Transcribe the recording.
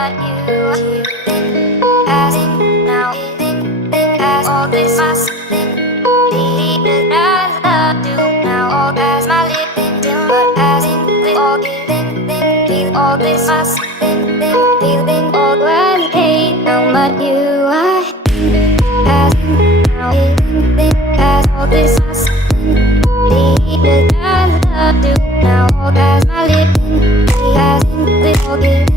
but you think as in now think as all this must think the I do now all as my living till but as in with all the feel all this must think feeling all when hate now but you I as in now think as all this must think the I do now all as my living as in with all the